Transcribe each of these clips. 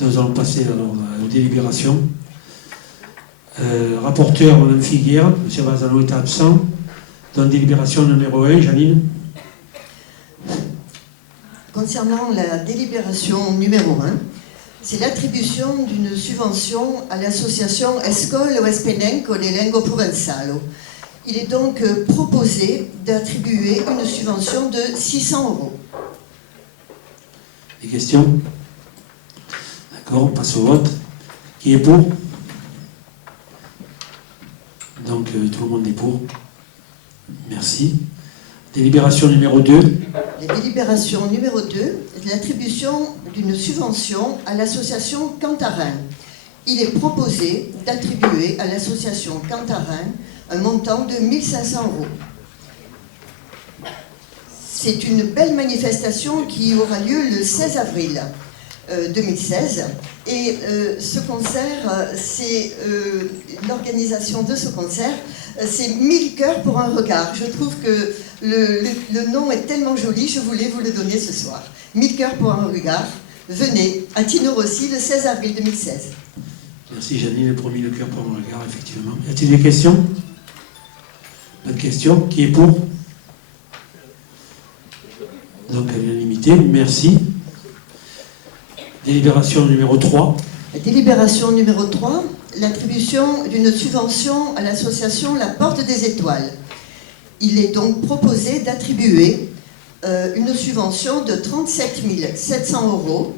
Nous allons passer alors aux délibérations. Rapporteur, Mme Figuière, M. Vazano est absent. Donc, délibération numéro 1, Janine. Concernant la délibération numéro 1, c'est l'attribution d'une subvention à l'association Escole Espenenco de Lengo Provenzalo. Il est donc proposé d'attribuer une subvention de 600 €. Des questions? D'accord, on passe au vote. Qui est pour? Donc, tout le monde est pour. Merci. Délibération numéro 2. La délibération numéro 2 est l'attribution d'une subvention à l'association Cantarin. Il est proposé d'attribuer à l'association Cantarin un montant de 1 500 €. C'est une belle manifestation qui aura lieu le 16 avril 2016. Et ce concert, c'est l'organisation de ce concert, c'est 1000 cœurs pour un regard. Je trouve que le nom est tellement joli, je voulais vous le donner ce soir. 1000 cœurs pour un regard. Venez à Tino Rossi le 16 avril 2016. Merci Janine, promis le cœur pour un regard, effectivement. Y a-t-il des questions? Pas de questions. Qui est pour? Donc à l'unanimité, merci. Délibération numéro 3. La délibération numéro 3, l'attribution d'une subvention à l'association La Porte des Étoiles. Il est donc proposé d'attribuer une subvention de 37 700 €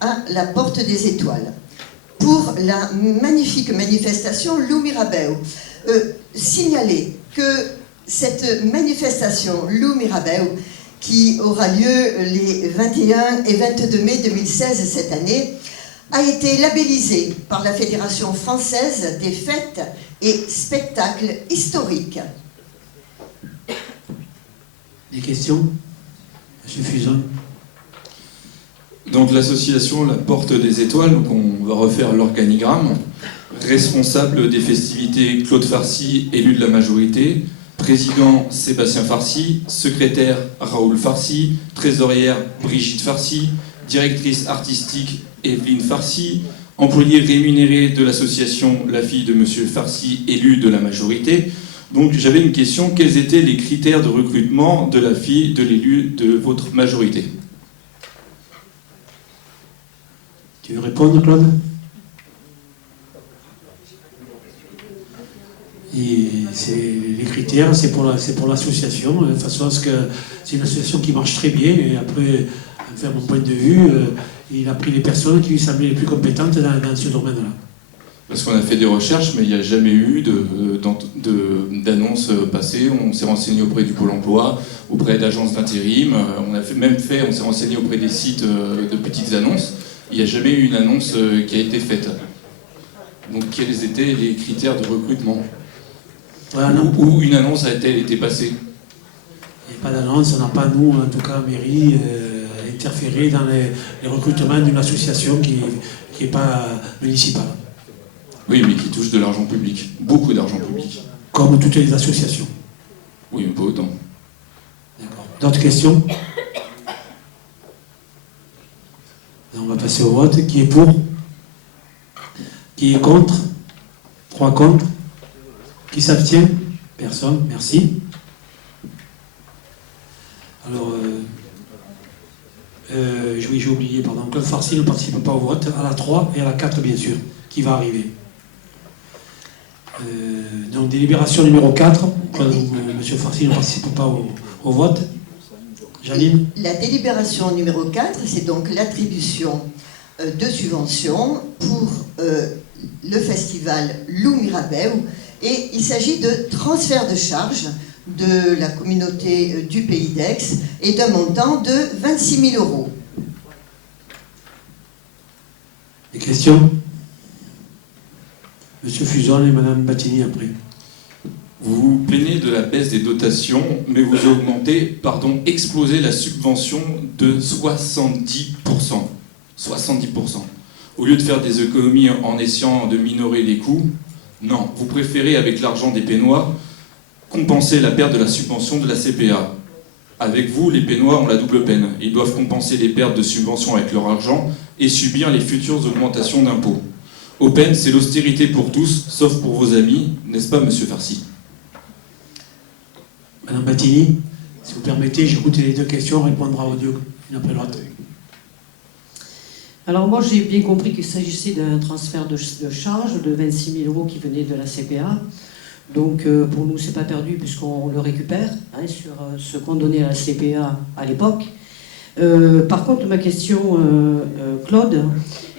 à La Porte des Étoiles pour la magnifique manifestation Lou Mirabeu. Signaler que cette manifestation Lou Mirabeu, qui aura lieu les 21 et 22 mai 2016 cette année, a été labellisée par la Fédération française des fêtes et spectacles historiques. Des questions? Monsieur Fuson. Donc l'association La Porte des Étoiles, donc on va refaire l'organigramme. Responsable des festivités Claude Farcy, élu de la majorité. Président Sébastien Farcy, secrétaire Raoul Farcy, trésorière Brigitte Farcy, directrice artistique Evelyne Farcy, employé rémunéré de l'association La Fille de Monsieur Farcy, élu de la majorité. Donc j'avais une question, quels étaient les critères de recrutement de la fille de l'élu de votre majorité? Tu veux répondre, Claude? Et les critères, c'est pour l'association, de façon à ce que c'est une association qui marche très bien. Et après, enfin, mon point de vue, il a pris les personnes qui lui semblaient les plus compétentes dans ce domaine-là. Parce qu'on a fait des recherches, mais il n'y a jamais eu d'annonce passée. On s'est renseigné auprès du Pôle emploi, auprès d'agences d'intérim. On s'est renseigné auprès des sites de petites annonces. Il n'y a jamais eu une annonce qui a été faite. Donc, quels étaient les critères de recrutement? Voilà, où une annonce a-t-elle été passée? Il n'y a pas d'annonce, on n'a pas, nous, en tout cas, mairie, interféré dans les recrutements d'une association qui n'est pas municipale. Oui, mais qui touche de l'argent public. Beaucoup d'argent public. Comme toutes les associations. Oui, mais pas autant. D'accord. D'autres questions? On va passer au vote. Qui est pour? Qui est contre? 3 contre. Qui s'abstient? Personne. Merci. Alors, oui, j'ai oublié, pardon. Claude Farcy ne participe pas au vote. À la 3 et à la 4, bien sûr, qui va arriver. Donc, délibération numéro 4. Monsieur Farcy ne participe pas au vote. Janine? La délibération numéro 4, c'est donc l'attribution de subventions pour le festival Lou Mirabeu. Et il s'agit de transfert de charges de la communauté du Pays d'Aix et d'un montant de 26 000 €. Des questions? Monsieur Fuson et Madame Battini après. Vous vous plaignez de la baisse des dotations, mais vous explosez la subvention de 70%. 70%. Au lieu de faire des économies en essayant de minorer les coûts, non, vous préférez, avec l'argent des Pénois, compenser la perte de la subvention de la CPA. Avec vous, les Pénois ont la double peine. Ils doivent compenser les pertes de subventions avec leur argent et subir les futures augmentations d'impôts. Open, c'est l'austérité pour tous, sauf pour vos amis, n'est-ce pas, monsieur Farcy? Madame Battini, si vous permettez, j'écoute les deux questions, répondra au Dieu, une après l'autre. Alors moi j'ai bien compris qu'il s'agissait d'un transfert de charge de 26 000 € qui venait de la CPA. Donc pour nous c'est pas perdu puisqu'on le récupère sur ce qu'on donnait à la CPA à l'époque. Par contre ma question, Claude,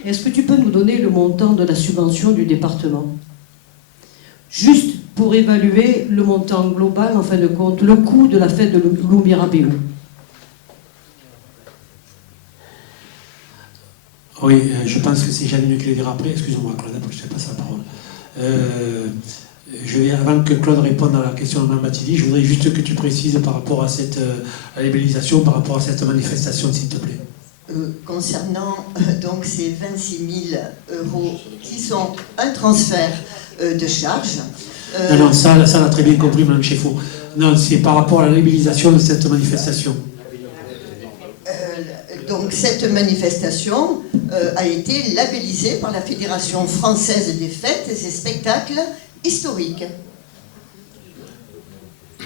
est-ce que tu peux nous donner le montant de la subvention du département? Juste pour évaluer le montant global, en fin de compte, le coût de la fête de l'Oumirabéou. Oui, je pense que c'est Janine qui le dira après. Excusez-moi, Claude, je ne te passe la parole. Avant que Claude réponde à la question de Mme Battini, je voudrais juste que tu précises par rapport à cette labellisation, par rapport à cette manifestation, s'il te plaît. Concernant donc ces 26 000 € qui sont un transfert de charge. Non, ça l'a très bien compris, Mme Cheffaut. Non, c'est par rapport à la labellisation de cette manifestation. Donc cette manifestation a été labellisée par la Fédération française des fêtes et des spectacles historiques.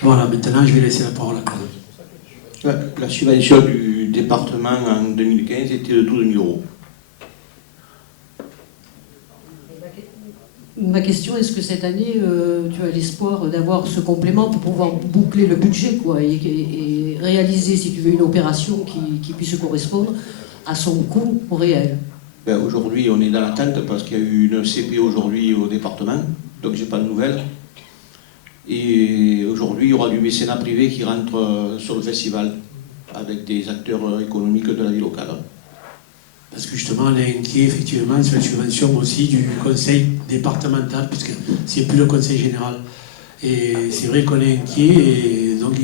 Voilà, maintenant je vais laisser la parole à Claude. La subvention du département en 2015 était de 12 000 €. Ma question, est-ce que cette année, tu as l'espoir d'avoir ce complément pour pouvoir boucler le budget quoi, et réaliser, si tu veux, une opération qui puisse correspondre à son coût réel? Aujourd'hui, on est dans l'attente parce qu'il y a eu une CP aujourd'hui au département, donc j'ai pas de nouvelles. Et aujourd'hui, il y aura du mécénat privé qui rentre sur le festival avec des acteurs économiques de la vie locale. Parce que justement, on est inquiet effectivement sur la subvention aussi du conseil départemental, puisque c'est plus le conseil général. Et c'est vrai qu'on est inquiet, et donc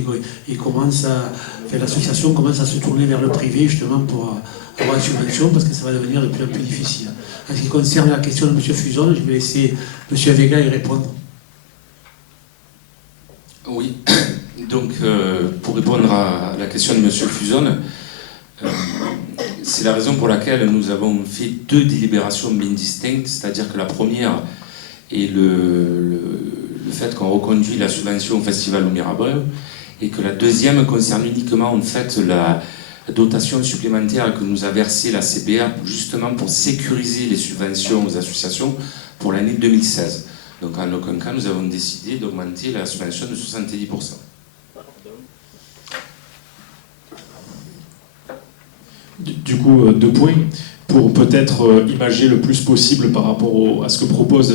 l'association commence à se tourner vers le privé justement pour avoir une subvention, parce que ça va devenir de plus en plus difficile. En ce qui concerne la question de M. Fuson, je vais laisser M. Vega y répondre. Oui, donc pour répondre à la question de M. Fuson, c'est la raison pour laquelle nous avons fait deux délibérations bien distinctes, c'est-à-dire que la première est le fait qu'on reconduit la subvention au Festival Oumirabéou, et que la deuxième concerne uniquement en fait la dotation supplémentaire que nous a versée la CPA justement pour sécuriser les subventions aux associations pour l'année 2016. Donc en aucun cas nous avons décidé d'augmenter la subvention de 70%. Du coup, deux points pour peut-être imager le plus possible par rapport à ce que propose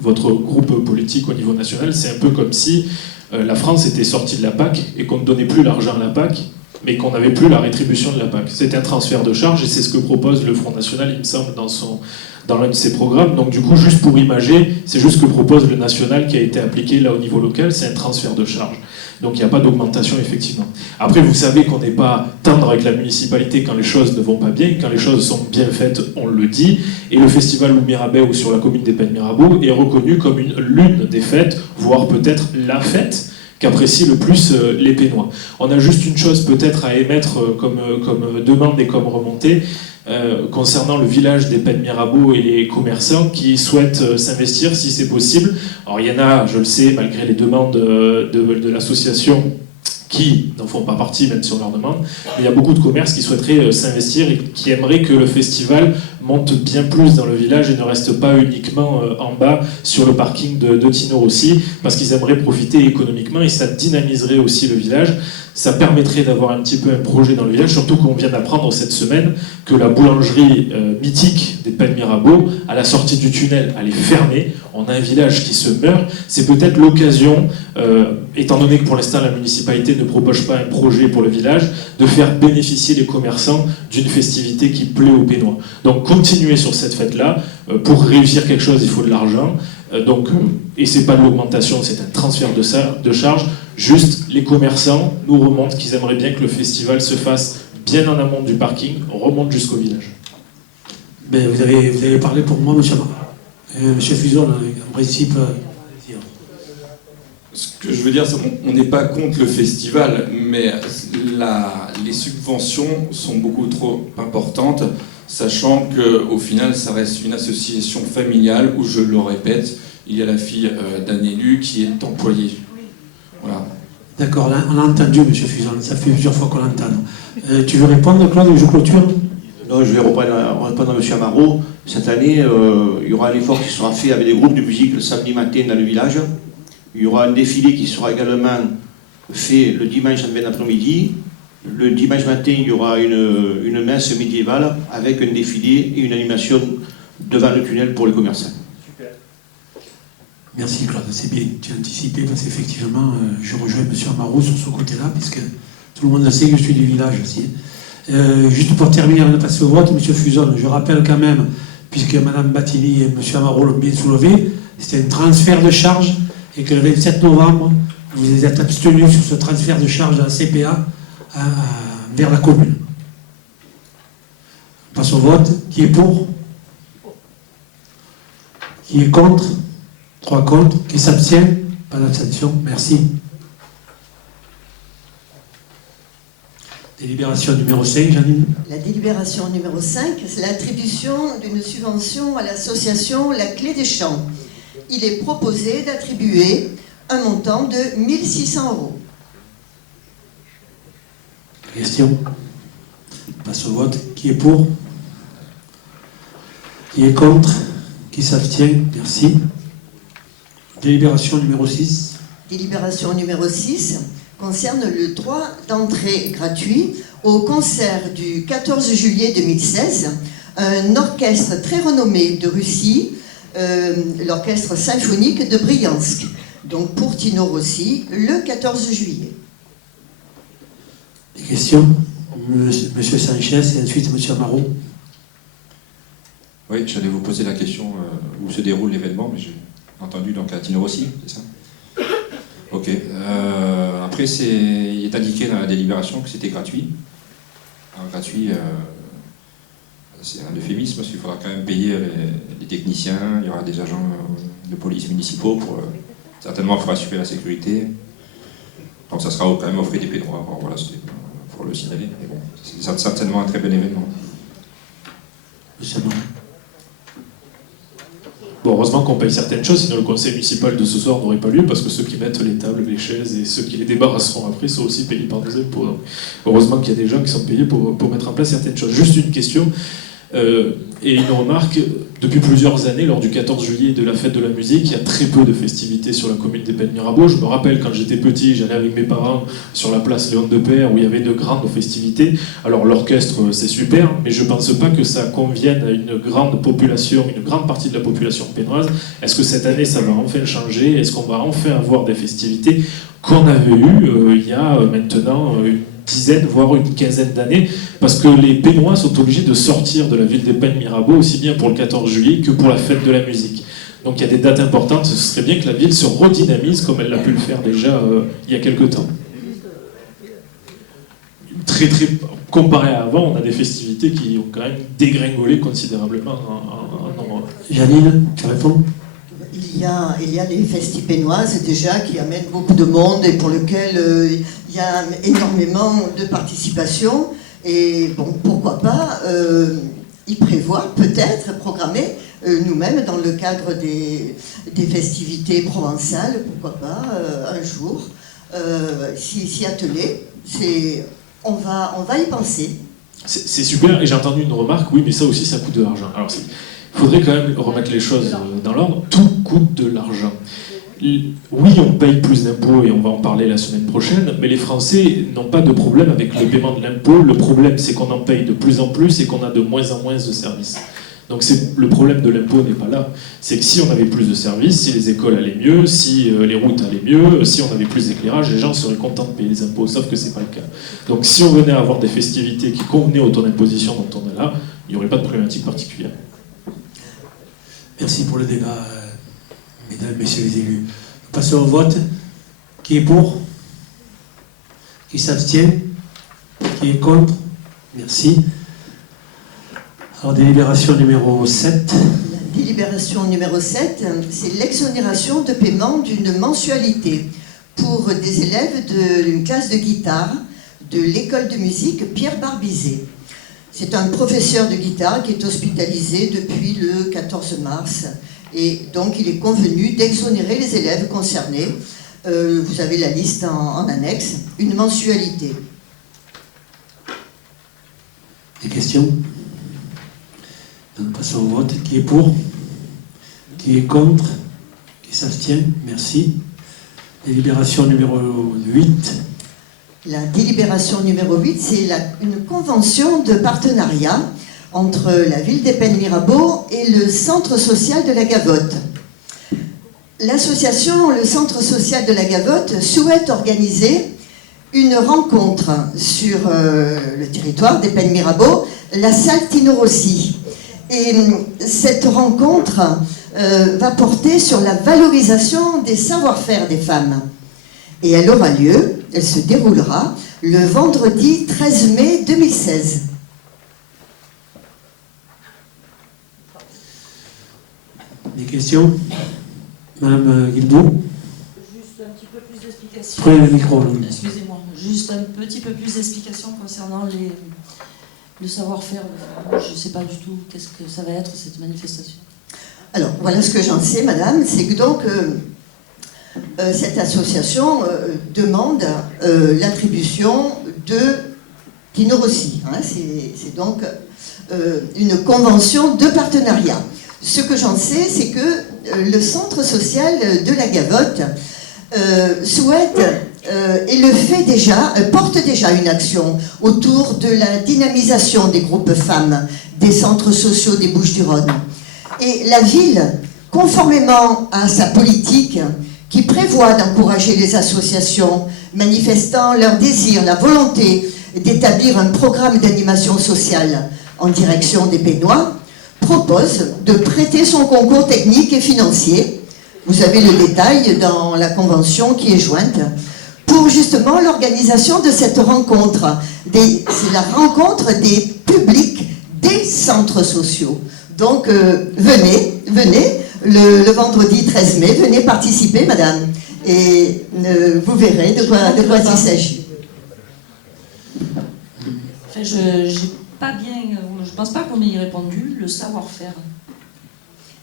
votre groupe politique au niveau national. C'est un peu comme si la France était sortie de la PAC et qu'on ne donnait plus l'argent à la PAC, mais qu'on n'avait plus la rétribution de la PAC. C'est un transfert de charge et c'est ce que propose le Front National, il me semble, dans l'un de ses programmes. Donc du coup, juste pour imager, c'est juste ce que propose le national qui a été appliqué là au niveau local, c'est un transfert de charge. Donc il n'y a pas d'augmentation, effectivement. Après, vous savez qu'on n'est pas tendre avec la municipalité quand les choses ne vont pas bien. Quand les choses sont bien faites, on le dit. Et le festival Oumirabéou sur la commune des Pennes Mirabeau est reconnu comme l'une des fêtes, voire peut-être la fête qu'apprécient le plus les Pénois. On a juste une chose peut-être à émettre comme demande et comme remontée, concernant le village des Pennes Mirabeau et les commerçants qui souhaitent s'investir si c'est possible. Alors il y en a, je le sais, malgré les demandes de l'association, qui n'en font pas partie même si on leur demande, mais il y a beaucoup de commerces qui souhaiteraient s'investir et qui aimeraient que le festival monte bien plus dans le village et ne reste pas uniquement en bas sur le parking de Tino Rossi, parce qu'ils aimeraient profiter économiquement et ça dynamiserait aussi le village. Ça permettrait d'avoir un petit peu un projet dans le village, surtout qu'on vient d'apprendre cette semaine que la boulangerie mythique des Pennes Mirabeau, à la sortie du tunnel, elle est fermée. On a un village qui se meurt. C'est peut-être l'occasion, étant donné que pour l'instant la municipalité ne propose pas un projet pour le village, de faire bénéficier les commerçants d'une festivité qui plaît aux Pénois. Donc continuer sur cette fête-là. Pour réussir quelque chose, il faut de l'argent. Et c'est pas de l'augmentation, c'est un transfert de charge. Juste, les commerçants nous remontent qu'ils aimeraient bien que le festival se fasse bien en amont du parking, remonte jusqu'au village. Ben, vous avez parlé pour moi, monsieur Fuson, en principe. Ce que je veux dire, c'est qu'on n'est pas contre le festival, mais les subventions sont beaucoup trop importantes, sachant qu'au final, ça reste une association familiale où, je le répète, il y a la fille d'un élu qui est employée. Voilà. D'accord, on l'a entendu, M. Fuson, ça fait plusieurs fois qu'on l'entend. Tu veux répondre, Claude, ou je clôture? Non, je vais répondre à M. Amaro. Cette année, il y aura un effort qui sera fait avec des groupes de musique le samedi matin dans le village. Il y aura un défilé qui sera également fait le dimanche en fin d'après-midi. Le dimanche matin, il y aura une messe médiévale avec un défilé et une animation devant le tunnel pour les commerçants. Super. Merci Claude, c'est bien, tu as anticipé parce qu'effectivement, je rejoins M. Amaro sur ce côté-là, puisque tout le monde le sait que je suis du village aussi. Juste pour terminer avant de passer au vote, M. Fuson, je rappelle quand même, puisque Mme Battili et M. Amaro l'ont bien soulevé, c'était un transfert de charge et que le 27 novembre, vous vous êtes abstenus sur ce transfert de charge de la CPA vers la commune. On passe au vote. Qui est pour? Qui est contre? 3 contre. Qui s'abstient? Pas d'abstention. Merci. Délibération numéro 5, Janine. La délibération numéro 5, c'est l'attribution d'une subvention à l'association La Clé des Champs. Il est proposé d'attribuer un montant de 1 600 €. Question. On passe au vote. Qui est pour? Qui est contre? Qui s'abstient? Merci. Délibération numéro 6. Délibération numéro 6 concerne le droit d'entrée gratuit au concert du 14 juillet 2016. Un orchestre très renommé de Russie, l'orchestre symphonique de Briansk. Donc pour Tino Rossi, le 14 juillet. Des questions? Monsieur Sanchez et ensuite Monsieur Amaro. Oui, j'allais vous poser la question où se déroule l'événement, mais j'ai entendu donc à Tino Rossi, c'est ça? Ok. Après, il est indiqué dans la délibération que c'était gratuit. Alors, gratuit, c'est un euphémisme parce qu'il faudra quand même payer les techniciens, il y aura des agents de police municipaux certainement pour assurer la sécurité. Donc ça sera quand même au frais des Pénois. Alors, voilà, c'était pour le signaler. Mais bon, c'est certainement un très bon événement. Monsieur Amaro. Bon, heureusement qu'on paye certaines choses, sinon le conseil municipal de ce soir n'aurait pas lieu, parce que ceux qui mettent les tables, les chaises et ceux qui les débarrasseront après sont aussi payés par nos impôts. Donc, heureusement qu'il y a des gens qui sont payés pour mettre en place certaines choses. Juste une question et une remarque. Depuis plusieurs années, lors du 14 juillet de la fête de la musique, il y a très peu de festivités sur la commune des Pennes-Mirabeau. Je me rappelle quand j'étais petit, j'allais avec mes parents sur la place Léon de Père où il y avait de grandes festivités. Alors l'orchestre, c'est super, mais je ne pense pas que ça convienne à une grande population, une grande partie de la population pennoise. Est-ce que cette année, ça va enfin changer? Est-ce qu'on va enfin avoir des festivités qu'on avait eues il y a maintenant une dizaine, voire une quinzaine d'années, parce que les Pennois sont obligés de sortir de la ville des Pennes-Mirabeau, aussi bien pour le 14 juillet que pour la fête de la musique. Donc il y a des dates importantes, ce serait bien que la ville se redynamise comme elle l'a pu le faire déjà il y a quelque temps. Très, comparé à avant, on a des festivités qui ont quand même dégringolé considérablement en nombre. Janine, tu réponds? Il y a les festivals pennoises déjà qui amènent beaucoup de monde et pour lesquels il y a énormément de participation. Et bon, pourquoi pas y prévoir, peut-être, programmer nous-mêmes dans le cadre des festivités provençales, pourquoi pas, un jour, s'y atteler. On va y penser. C'est super, et j'ai entendu une remarque, oui, mais ça aussi, ça coûte de l'argent. Alors, il faudrait quand même remettre les choses dans l'ordre. Tout coûte de l'argent. Oui, on paye plus d'impôts, et on va en parler la semaine prochaine, mais les Français n'ont pas de problème avec le paiement de l'impôt. Le problème, c'est qu'on en paye de plus en plus et qu'on a de moins en moins de services. Donc le problème de l'impôt n'est pas là. C'est que si on avait plus de services, si les écoles allaient mieux, si les routes allaient mieux, si on avait plus d'éclairage, les gens seraient contents de payer les impôts, sauf que c'est pas le cas. Donc si on venait à avoir des festivités qui convenaient au taux d'imposition dont on est là, il n'y aurait pas de problématique particulière. Merci pour le débat, mesdames, messieurs les élus. Passons au vote. Qui est pour? Qui s'abstient? Qui est contre? Merci. Alors, délibération numéro 7. La délibération numéro 7, c'est l'exonération de paiement d'une mensualité. pour des élèves d'une classe de guitare de l'école de musique Pierre Barbizet. C'est un professeur de guitare qui est hospitalisé depuis le 14 mars et donc il est convenu d'exonérer les élèves concernés. Vous avez la liste en annexe, une mensualité. Des questions? Donc, passons au vote. Qui est pour? Qui est contre? Qui s'abstient? Merci. Délibération numéro 8. La délibération numéro 8, c'est une convention de partenariat entre la ville d'Épène-Mirabeau et le centre social de la Gavotte. L'association, le centre social de la Gavotte, souhaite organiser une rencontre sur le territoire d'Épène-Mirabeau, la salle Tino Rossi. Et cette rencontre va porter sur la valorisation des savoir-faire des femmes. Et elle aura lieu, elle se déroulera le vendredi 13 mai 2016. Des questions? Madame Guilbault? Juste un petit peu plus d'explications. Prenez le micro. Excusez-moi, juste un petit peu plus d'explications concernant le savoir-faire. Je ne sais pas du tout qu'est-ce que ça va être cette manifestation. Alors, voilà ce que j'en sais, madame, c'est que donc cette association demande l'attribution de Tino Rossi. Hein, c'est donc une convention de partenariat. Ce que j'en sais, c'est que le centre social de la Gavotte souhaite et le fait déjà, porte déjà une action autour de la dynamisation des groupes femmes, des centres sociaux des Bouches-du-Rhône. Et la ville, conformément à sa politique qui prévoit d'encourager les associations manifestant leur désir, la volonté d'établir un programme d'animation sociale en direction des Pénois, propose de prêter son concours technique et financier, vous avez le détail dans la convention qui est jointe, pour justement l'organisation de cette rencontre. C'est la rencontre des publics des centres sociaux. Donc venez le vendredi 13 mai, venez participer, madame, et vous verrez de quoi il s'agit. Enfin, je pense pas qu'on m'ait répondu, le savoir-faire.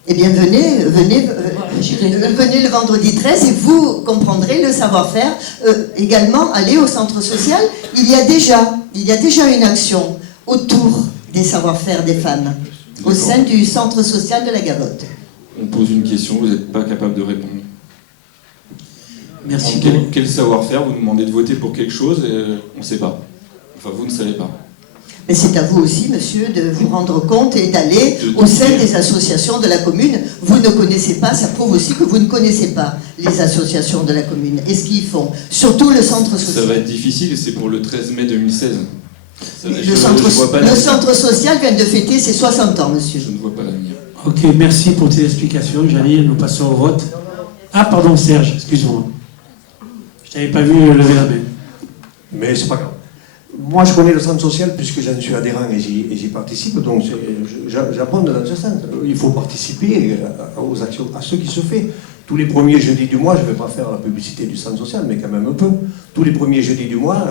Eh bien, venez le vendredi 13 et vous comprendrez le savoir-faire. Également, allez au centre social. Il y a déjà une action autour des savoir-faire des femmes au sein du centre social de la Gavotte. On pose une question, vous n'êtes pas capable de répondre. Merci. Quel savoir-faire? Vous demandez de voter pour quelque chose et on ne sait pas. Enfin, vous ne savez pas. Mais c'est à vous aussi, monsieur, de vous rendre compte et d'aller au sein des associations de la commune. Vous ne connaissez pas, ça prouve aussi que vous ne connaissez pas les associations de la commune et ce qu'ils font. Surtout le centre social. Ça va être difficile, c'est pour le 13 mai 2016. Le centre social vient de fêter ses 60 ans, monsieur. Je ne vois pas l'avenir. Ok, merci pour tes explications, Janine. Nous passons au vote. Ah, pardon, Serge, excuse-moi. Je t'avais pas vu lever la main. Mais c'est pas grave. Moi, je connais le centre social puisque j'en suis adhérent et j'y participe, donc j'abonde dans ce sens. Il faut participer aux actions, à ce qui se fait. Tous les premiers jeudis du mois, je ne vais pas faire la publicité du centre social, mais quand même un peu. Tous les premiers jeudis du mois,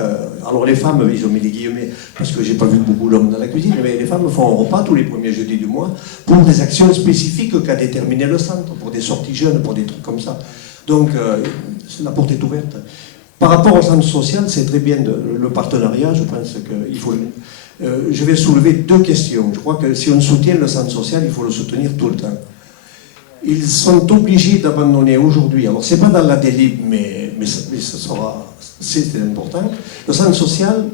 alors les femmes, ils ont mis les guillemets, parce que j'ai pas vu beaucoup d'hommes dans la cuisine, mais les femmes font un repas tous les premiers jeudis du mois pour des actions spécifiques qu'a déterminé le centre, pour des sorties jeunes, pour des trucs comme ça. Donc, la porte est ouverte. Par rapport au centre social, c'est très bien le partenariat, je pense qu'il faut... je vais soulever deux questions. Je crois que si on soutient le centre social, il faut le soutenir tout le temps. Ils sont obligés d'abandonner aujourd'hui, alors c'est pas dans la délib, mais c'est important. Le centre social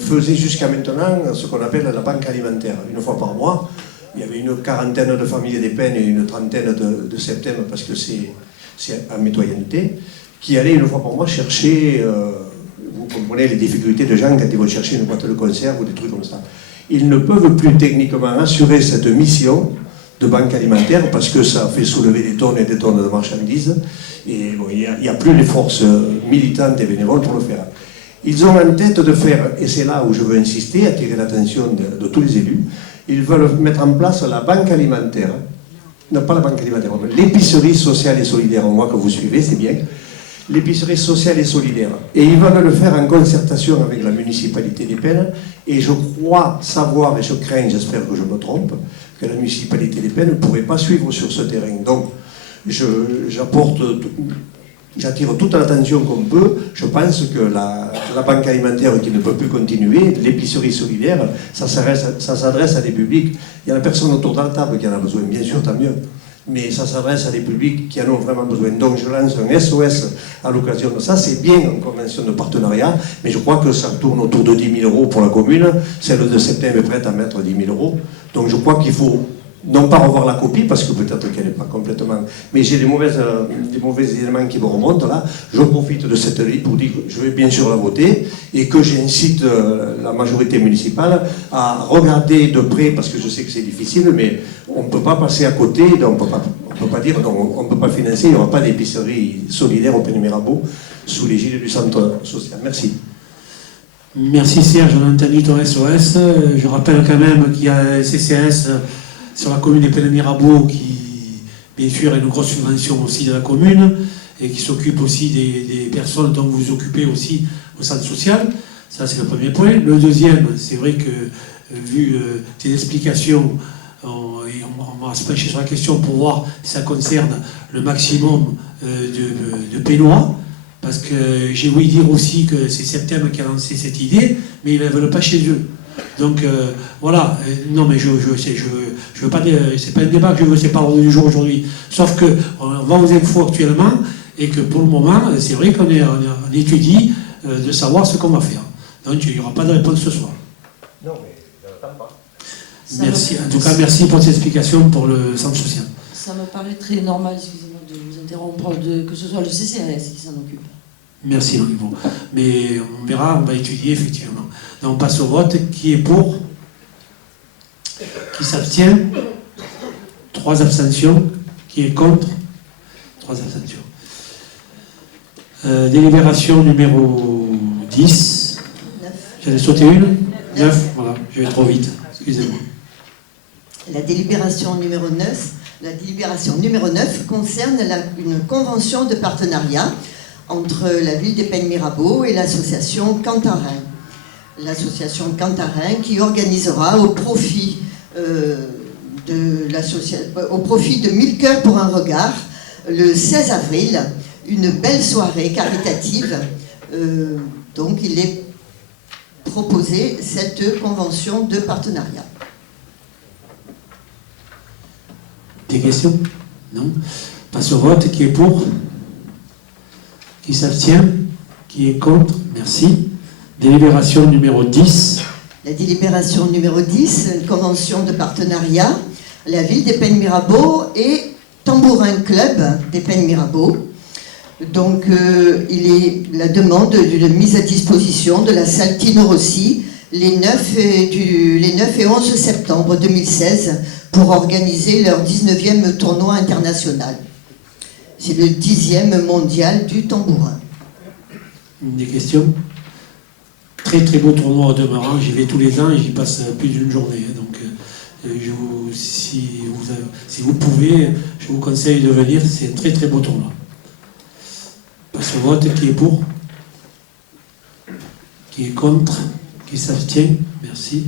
faisait jusqu'à maintenant ce qu'on appelle la banque alimentaire. Une fois par mois, il y avait une quarantaine de familles des peines et une trentaine de septembre, parce que c'est en mitoyenneté, qui allaient une fois par mois chercher, vous comprenez les difficultés de gens quand ils vont chercher une boîte de conserve ou des trucs comme ça. Ils ne peuvent plus techniquement assurer cette mission de banque alimentaire parce que ça fait soulever des tonnes et des tonnes de marchandises et bon, il n'y a plus les forces militantes et bénévoles pour le faire. Ils ont en tête de faire, et c'est là où je veux insister, attirer l'attention de tous les élus, ils veulent mettre en place la banque alimentaire, non pas la banque alimentaire, l'épicerie sociale et solidaire, moi que vous suivez, c'est bien, l'épicerie sociale et solidaire. Et ils veulent le faire en concertation avec la municipalité d'Epène. Et je crois savoir, et je crains, j'espère que je me trompe, que la municipalité d'Epène ne pourrait pas suivre sur ce terrain. Donc, j'attire toute l'attention qu'on peut. Je pense que la banque alimentaire qui ne peut plus continuer, l'épicerie solidaire, ça s'adresse à des publics. Il y a personne autour de la table qui en a besoin, bien sûr, tant mieux. Mais ça s'adresse à des publics qui en ont vraiment besoin. Donc je lance un SOS à l'occasion de ça. C'est bien en convention de partenariat, mais je crois que ça tourne autour de 10 000 € pour la commune. Celle de Septembre est prête à mettre 10 000 €. Donc je crois qu'il faut non pas revoir la copie, parce que peut-être qu'elle n'est pas complètement... Mais j'ai des mauvais éléments qui me remontent là. Je profite de cette liste pour dire que je vais bien sûr la voter et que j'incite la majorité municipale à regarder de près, parce que je sais que c'est difficile, mais on ne peut pas passer à côté, on ne peut pas dire non, on ne peut pas financer, il n'y aura pas d'épicerie solidaire au Pen Mirabeau sous l'égide du centre social. Merci. Merci Serge, on a entendu ton SOS. Je rappelle quand même qu'il y a un CCS sur la commune des Pen Mirabeau qui, bien sûr, a une grosse subvention aussi de la commune et qui s'occupe aussi des personnes dont vous vous occupez aussi au centre social. Ça, c'est le premier point. Le deuxième, c'est vrai que, vu tes explications, on va se pencher sur la question pour voir si ça concerne le maximum de Pénois. Parce que j'ai ouï dire aussi que c'est Septembre qui a lancé cette idée, mais ils ne veulent pas chez eux. Donc voilà, non mais je veux pas dire, c'est pas un débat que je veux, c'est pas l'ordre du jour aujourd'hui. Sauf que on va aux infos actuellement et que pour le moment, c'est vrai qu'on étudie de savoir ce qu'on va faire. Donc il n'y aura pas de réponse ce soir. Non mais je n'attends pas. Merci, en tout cas merci pour cette explication pour le centre social. Ça me paraît très normal, excusez-moi de vous interrompre, que ce soit le CCAS qui s'en occupe. Merci Yvon. Mais on verra, on va étudier effectivement. Donc on passe au vote. Qui est pour? Qui s'abstient? 3 abstentions. Qui est contre? 3 abstentions. Délibération numéro 10. J'avais sauté une? 9. Voilà, je vais trop vite. Excusez-moi. La délibération numéro 9. La délibération numéro 9 concerne une convention de partenariat entre la ville des Pen Mirabeau et l'association Cantarin. L'association Cantarin qui organisera au profit de 1000 cœurs pour un regard le 16 avril une belle soirée caritative. Donc il est proposé cette convention de partenariat. Des questions? Non? Passe au vote. Qui est pour? Qui s'abstient? Qui est contre? Merci. Délibération numéro 10. La délibération numéro 10, une convention de partenariat, la ville des Pen Mirabeau et Tambourin Club des Pen Mirabeau. Donc il est la demande d'une mise à disposition de la salle Tino Rossi les 9 et 11 septembre 2016 pour organiser leur 19e tournoi international. C'est le 10e mondial du tambourin. Des questions? Très très beau tournoi au demeurant, j'y vais tous les ans et j'y passe plus d'une journée. Donc si vous pouvez, je vous conseille de venir, c'est un très très beau tournoi. Passe au vote. Qui est pour? Qui est contre? Qui s'abstient? Merci.